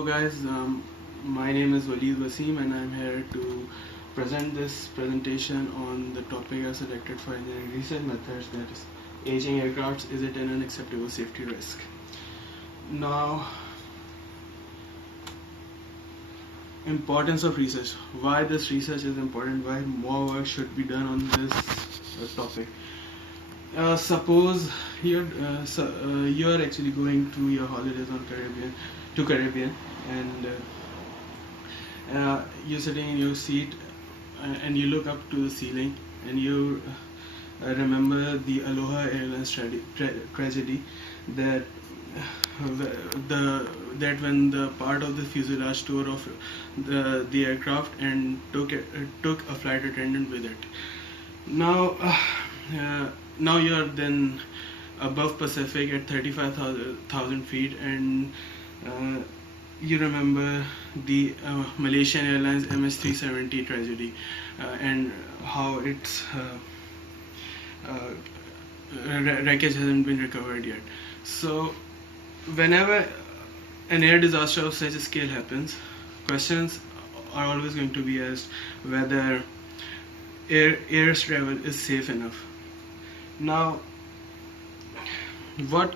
Hello guys, my name is Waleed Wasim and I'm here to present this presentation on the topic I selected for engineering research methods, that is aging aircrafts, is it an unacceptable safety risk? Now, importance of research. Why this research is important, why more work should be done on this topic. Suppose you are actually going to your holidays on Caribbean, and you're sitting in your seat and you look up to the ceiling and you remember the Aloha Airlines tragedy, that that when the part of the fuselage tore off the aircraft and took a flight attendant with it. Now, now you're then above Pacific at 35,000 feet, and you remember the Malaysian Airlines MH370 tragedy and how its wreckage hasn't been recovered yet. So, whenever an air disaster of such a scale happens, questions are always going to be asked whether air travel is safe enough. Now, what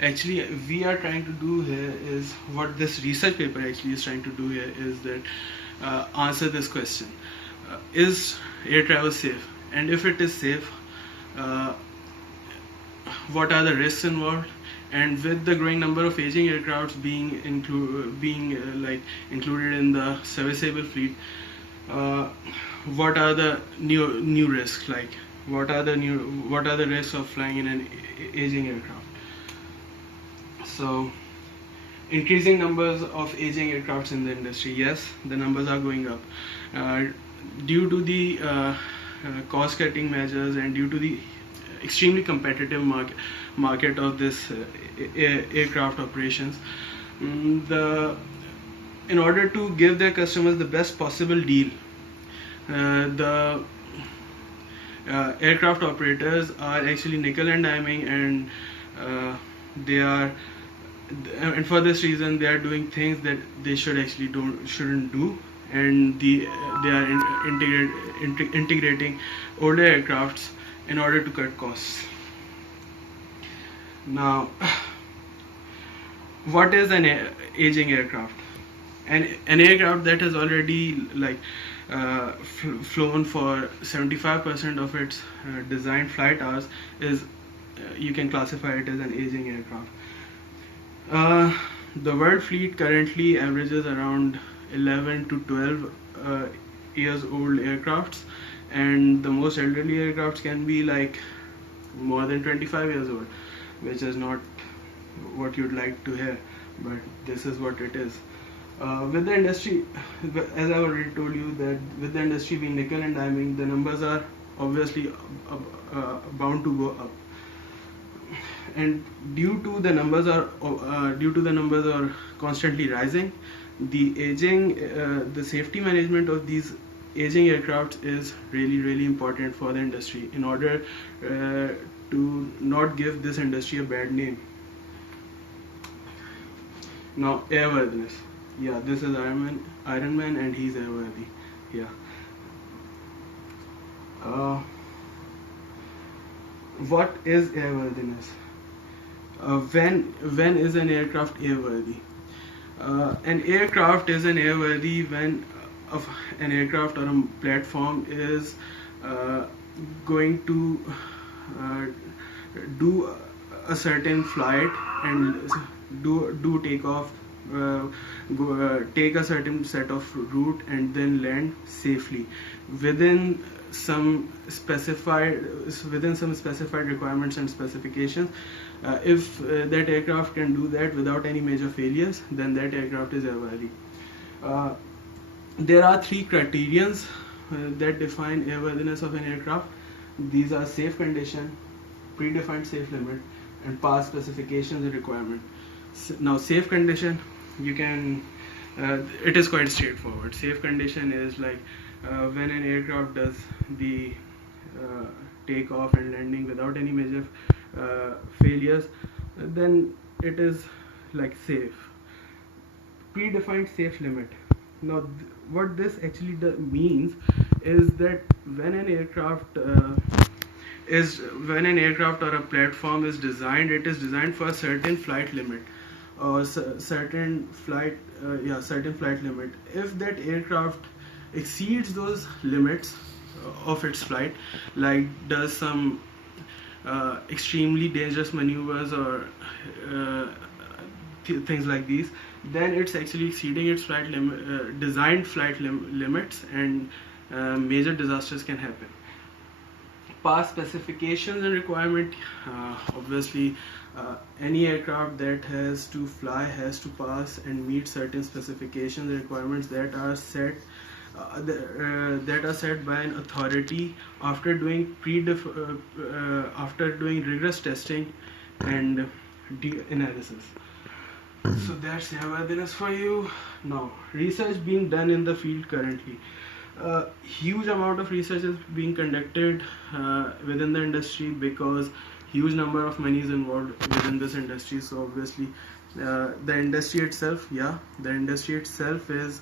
actually we are trying to do here is, what this research paper actually is trying to do here is that answer this question: is air travel safe? And if it is safe, what are the risks involved? And with the growing number of aging aircrafts being included in the serviceable fleet, what are the new risks? Like, what are the risks of flying in an aging aircraft? So, increasing numbers of aging aircrafts in the industry. Yes, the numbers are going up due to the cost-cutting measures and due to the extremely competitive market of this aircraft operations. In order to give their customers the best possible deal, the aircraft operators are actually nickel and diming, and and for this reason they are doing things that they shouldn't do, and they are integrating older aircrafts in order to cut costs. Now, what is an aging aircraft? An aircraft that has already flown for 75% of its designed flight hours is you can classify it as an aging aircraft. The world fleet currently averages around 11 to 12 years old aircrafts, and the most elderly aircrafts can be like more than 25 years old, which is not what you'd like to hear, but this is what it is. With the industry, as I already told you, that with the industry being nickel and diming, the numbers are obviously bound to go up, and due to the numbers are constantly rising, the safety management of these aging aircraft is really important for the industry, in order to not give this industry a bad name. Now, airworthiness. Yeah, this is Iron Man, and he's airworthy. Yeah. What is airworthiness? When is an aircraft airworthy? An aircraft is an airworthy when an aircraft or a platform is going to do a certain flight and do takeoff, take a certain set of route and then land safely within some specified requirements and specifications. If that aircraft can do that without any major failures, then that aircraft is airworthy. There are three criterions that define airworthiness of an aircraft. These are safe condition, predefined safe limit, and past specifications and requirement. Now, safe condition, it is quite straightforward. Safe condition is like when an aircraft does the takeoff and landing without any major failures, then it is like safe. predefined safe limit. Now, what this actually means is that when an aircraft or a platform is designed, it is designed for a certain flight limit or certain flight limit. If that aircraft exceeds those limits of its flight, like does some extremely dangerous maneuvers or things like these, then it's actually exceeding its designed limits, and major disasters can happen. Past specifications and requirement, obviously any aircraft that has to fly has to pass and meet certain specifications and requirements that are set by an authority after doing rigorous testing and analysis. So that's airworthiness for you. Now, research being done in the field currently. Huge amount of research is being conducted within the industry, because huge number of money is involved within this industry. So obviously the industry itself is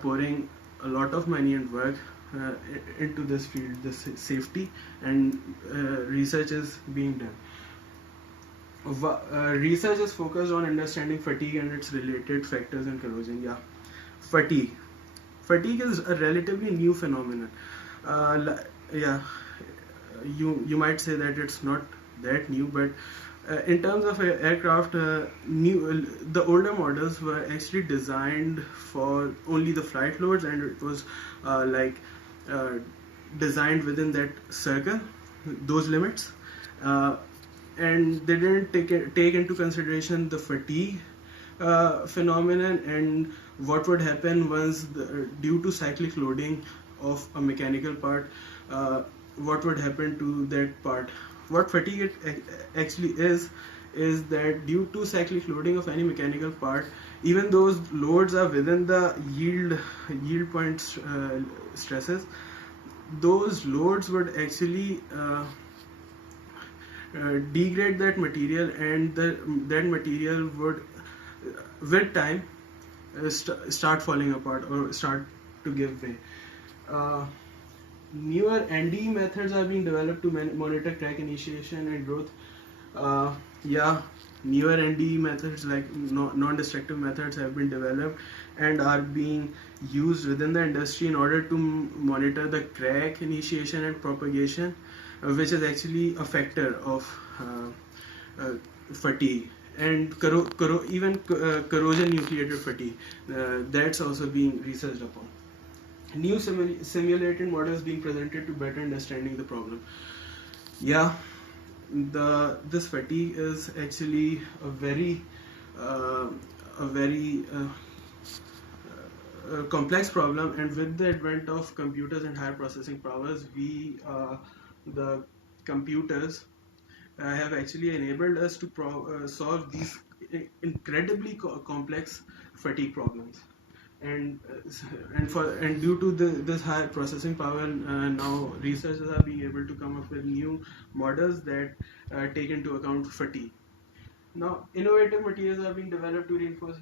pouring a lot of money and work into this field, this safety, and research is being done. Research is focused on understanding fatigue and its related factors and corrosion. Fatigue is a relatively new phenomenon. You might say that it's not that new, but in terms of aircraft, the older models were actually designed for only the flight loads, and it was designed within that circle, those limits, and they didn't take into consideration the fatigue phenomenon and what would happen once due to cyclic loading of a mechanical part, what would happen to that part. What fatigue actually is that due to cyclic loading of any mechanical part, even those loads are within the yield point stresses, those loads would actually degrade that material, and that material would with time start falling apart or start to give way. Newer NDE methods are being developed to monitor crack initiation and growth. Newer NDE methods like non-destructive methods have been developed and are being used within the industry in order to monitor the crack initiation and propagation, which is actually a factor of fatigue, and even corrosion nucleated fatigue, that's also being researched upon. New simulated models being presented to better understanding the problem. This fatigue is actually a very complex problem, and with the advent of computers and higher processing powers, the computers have actually enabled us to solve these incredibly complex fatigue problems, and due to this high processing power, now researchers are being able to come up with new models that take into account fatigue. Now, innovative materials are being developed to reinforce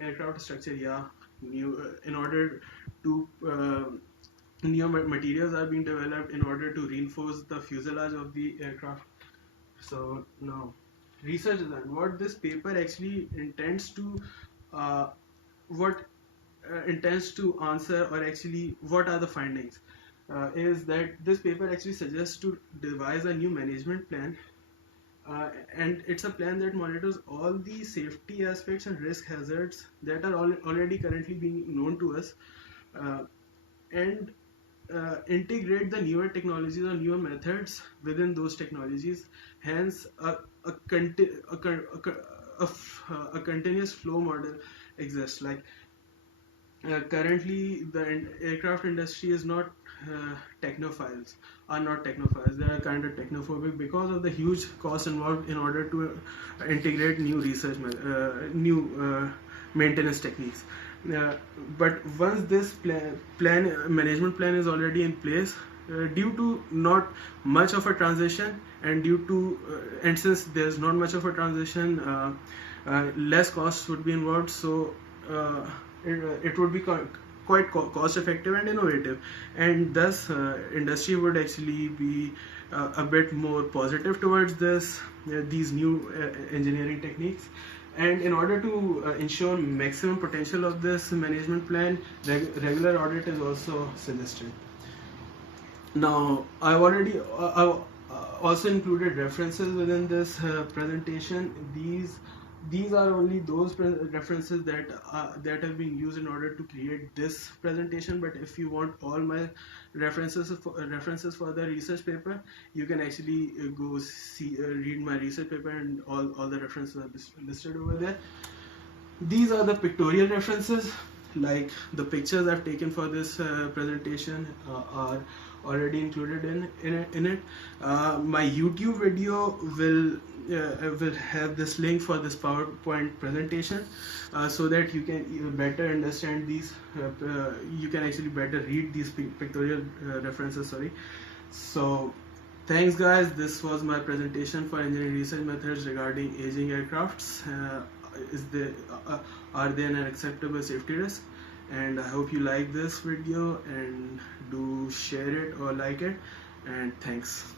aircraft structure. New materials are being developed in order to reinforce the fuselage of the aircraft. So now, research design. What this paper actually intends to answer, or actually what are the findings, is that this paper actually suggests to devise a new management plan, and it's a plan that monitors all the safety aspects and risk hazards that are already currently being known to us, and integrate the newer technologies or newer methods within those technologies. Hence, a continuous flow model exists. Like currently, the aircraft industry is not technophiles. They are kind of technophobic because of the huge cost involved in order to integrate new research, new maintenance techniques. But once this management plan is already in place, due to not much of a transition, and since there's not much of a transition, less costs would be involved. So it would be quite cost effective and innovative, and thus industry would actually be a bit more positive towards these new engineering techniques. And in order to ensure maximum potential of this management plan, regular audit is also suggested. Now, I've already also included references within this presentation. These are only those references that have been used in order to create this presentation. But if you want all my references for the research paper, you can actually go see read my research paper, and all the references are listed over there. These are the pictorial references, like the pictures I've taken for this presentation are already included in it. My YouTube video will have this link for this PowerPoint presentation, so that you can better understand these. You can actually better read these pictorial references. Sorry. So, thanks guys. This was my presentation for engineering research methods regarding aging aircrafts. Are they an acceptable safety risk? And I hope you like this video, and do share it or like it, and thanks.